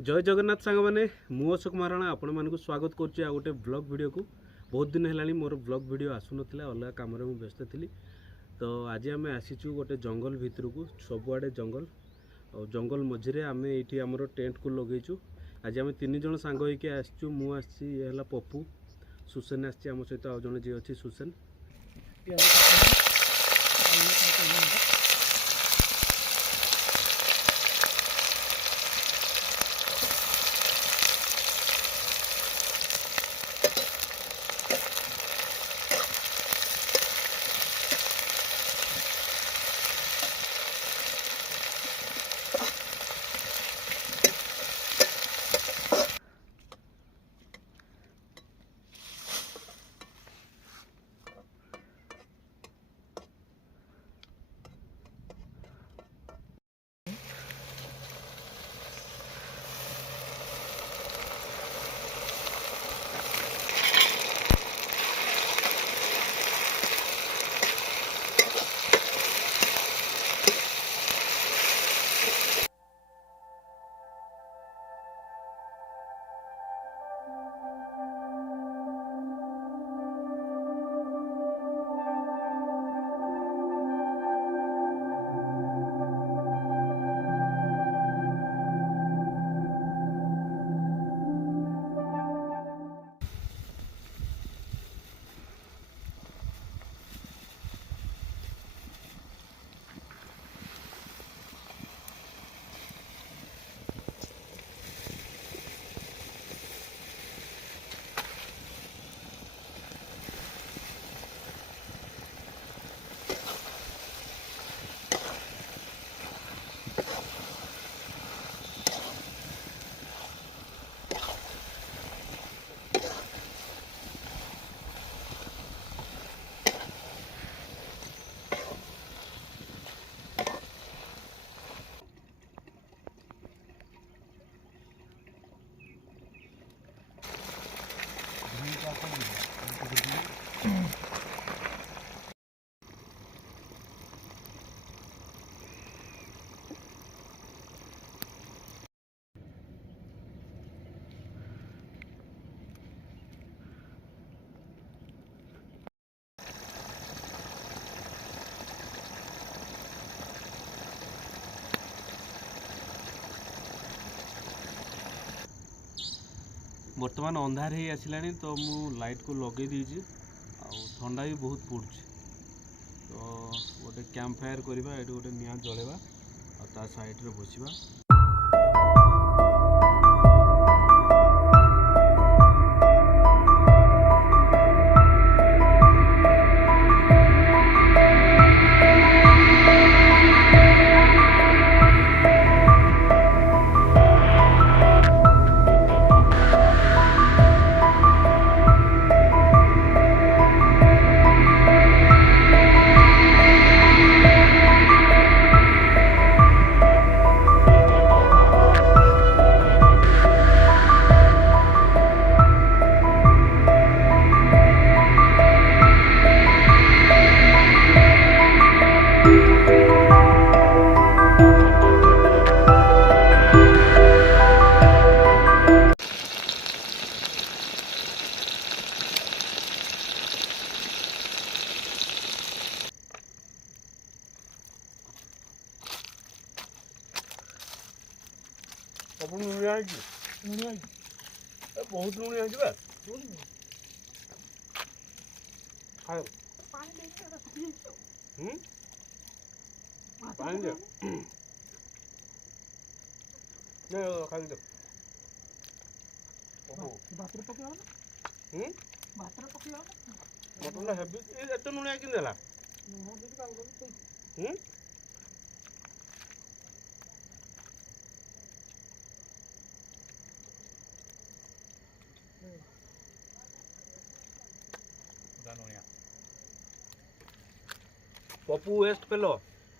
जय जगन्नाथ सांग मैंने मु अशोक महाराणा आपण मानक स्वागत करुच्ची आ गोटे ब्लॉग वीडियो को। बहुत दिन है मोर ब्लॉग वीडियो आसुन अलग कम व्यस्त थी। तो आज आम आसीचु गोटे जंगल भितर को, सबुआड़े जंगल और जंगल मझे आम ये आमर टेंट को लगेचु। आज आम 3 जन सांग होइके आसचु। मु आसी है पप्पू, सुसेन आम सहित आउ जन जी अच्छी सुसेन। बर्तमान अंधार ही आसला तो मु लाइट को लगे दीजिए। ठंडा भी बहुत पड़ुଛି तो गोटे कैंप फायर करवा, ये गोटे निआं जलेबा और ता साइड रे बसिबा। बहुत लुणिया बहुत लुणिया पानी दे खाली दे बातरे पकेला बातरे पकेला मटन हेवी एत लुणिया कि देला पप्पू वेस्ट फेलो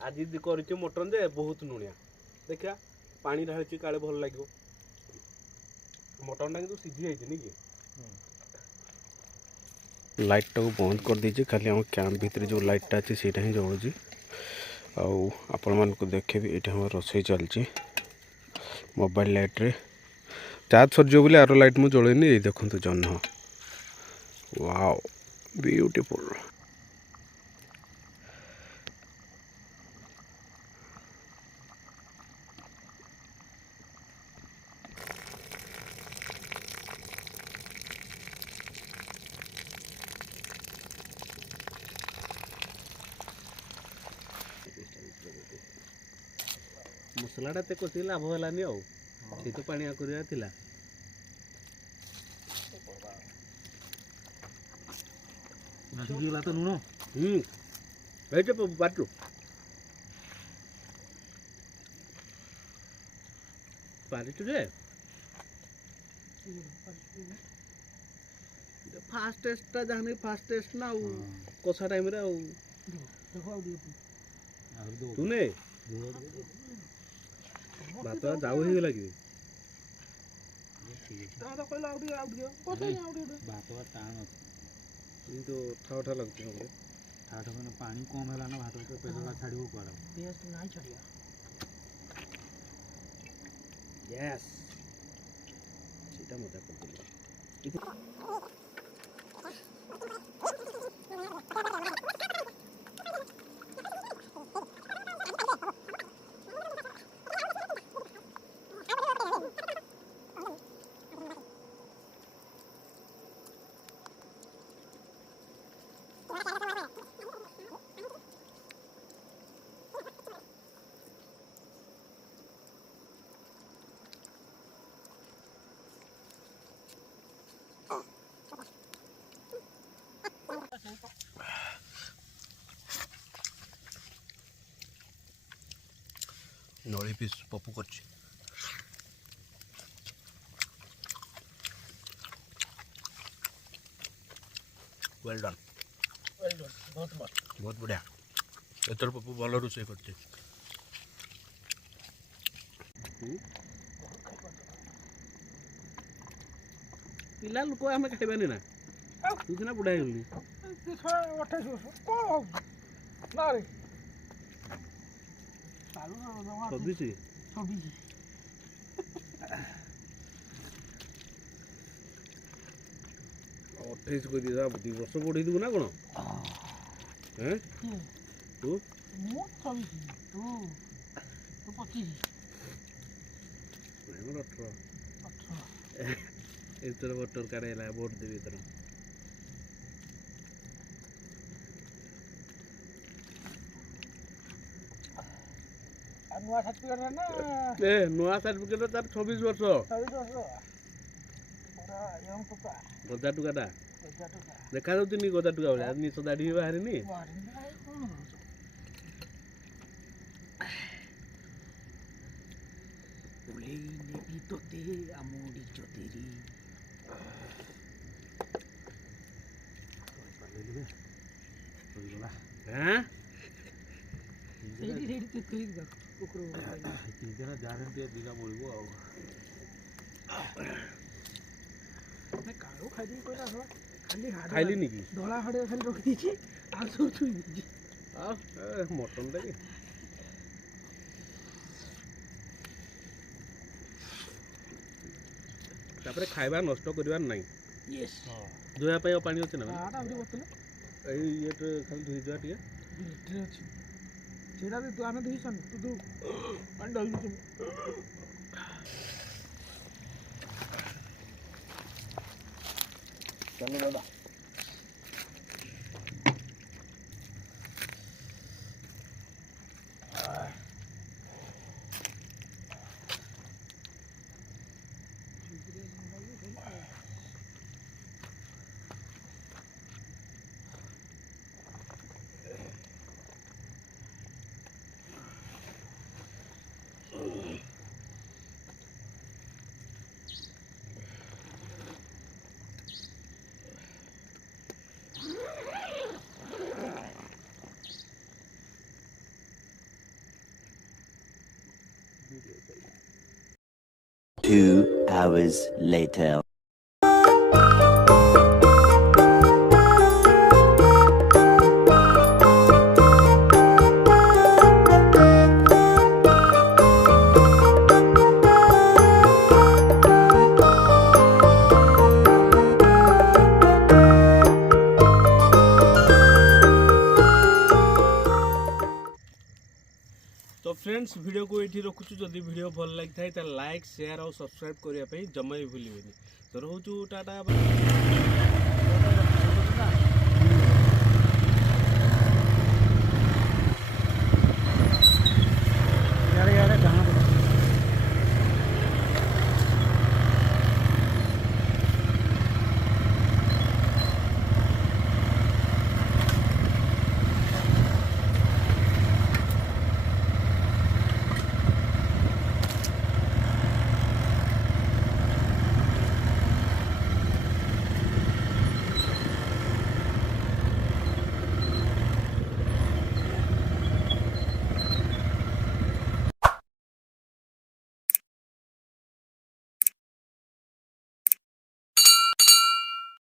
आज कर मटन जे बहुत लुणिया। देखिया पानी ढाली काले भल लगे मटन टा सीझी जाइए कि लाइट टाक बंद कर दीजिए। खाली आम कैंप भितर जो लाइटा अच्छी से ही जलुची। आपण मान देखे भी ये रोसई चलती मोबाइल लाइट रे चार्ज सरज बोले आर लाइट मुझे जलैनी ये देखो जह्न वाओ ब्यूटीफुल मसलाटा ते कषि लाभ होलानी आउ तो पानी आकुरिया थिला तो नुन बाटू पारिचु जे फास्ट टेस्ट जहाँ फास्ट टेस्ट ना कषा टाइम रे तूने भात जाऊ ही लगे तो ठा ठा लगती है ठा ठा मैंने पानी कम है ना भात तो पेट छाड़ कड़ा यस सीटा मजा कर नड़ी पीस पप्पू कर वेल डन बहुत बढ़िया एथर पप्पू भल रोषे कर पिला लोक आम खाइबानी ना तू सीना बुढ़ा होगली 28 वर्ष कौन ना रे छब्बीस 28 को दिया 2 वर्ष बढ़े देबू ना कौन हैं तू मु 26 तू 25 मैं 18 इधर वोटर कार्ड है वोट देबी इधर नुआ सर्टिफिकेट ना ए नुआ सर्टिफिकेट तार 26 वर्ष 26 वर्ष पूरा यंग पप्पा गदा टुकाटा देखा दो तिनी गदा टुका बोले आदमी सदाडी बाहर नी बोले नेबी तो ते आमोडी चतेरी हैं रेडी रेडी तो करी दा ओकरो ग्यारंटी दिगा बोलबो मैं कालो खाई दी कोई ना खाली हाड खाइली नी की धोला हाडे खाली रख दी छी आ सब छुई दी आ मटन दे तापरे खाइबा नष्ट करबार नाही यस दोया पाय पानी होते ना आटा आउरी बोतल ए ये तो खाली धुई जा टिया लिटर अछि छेड़ा दे तू आने दही सन तू पानी डाल दे चलो दादा Two hours later. Friends video को ये रखुचु जदि वीडियो भल लगी था लाइक शेयर और सब्सक्राइब करने जमा भी भूल तो रोचु टाटा।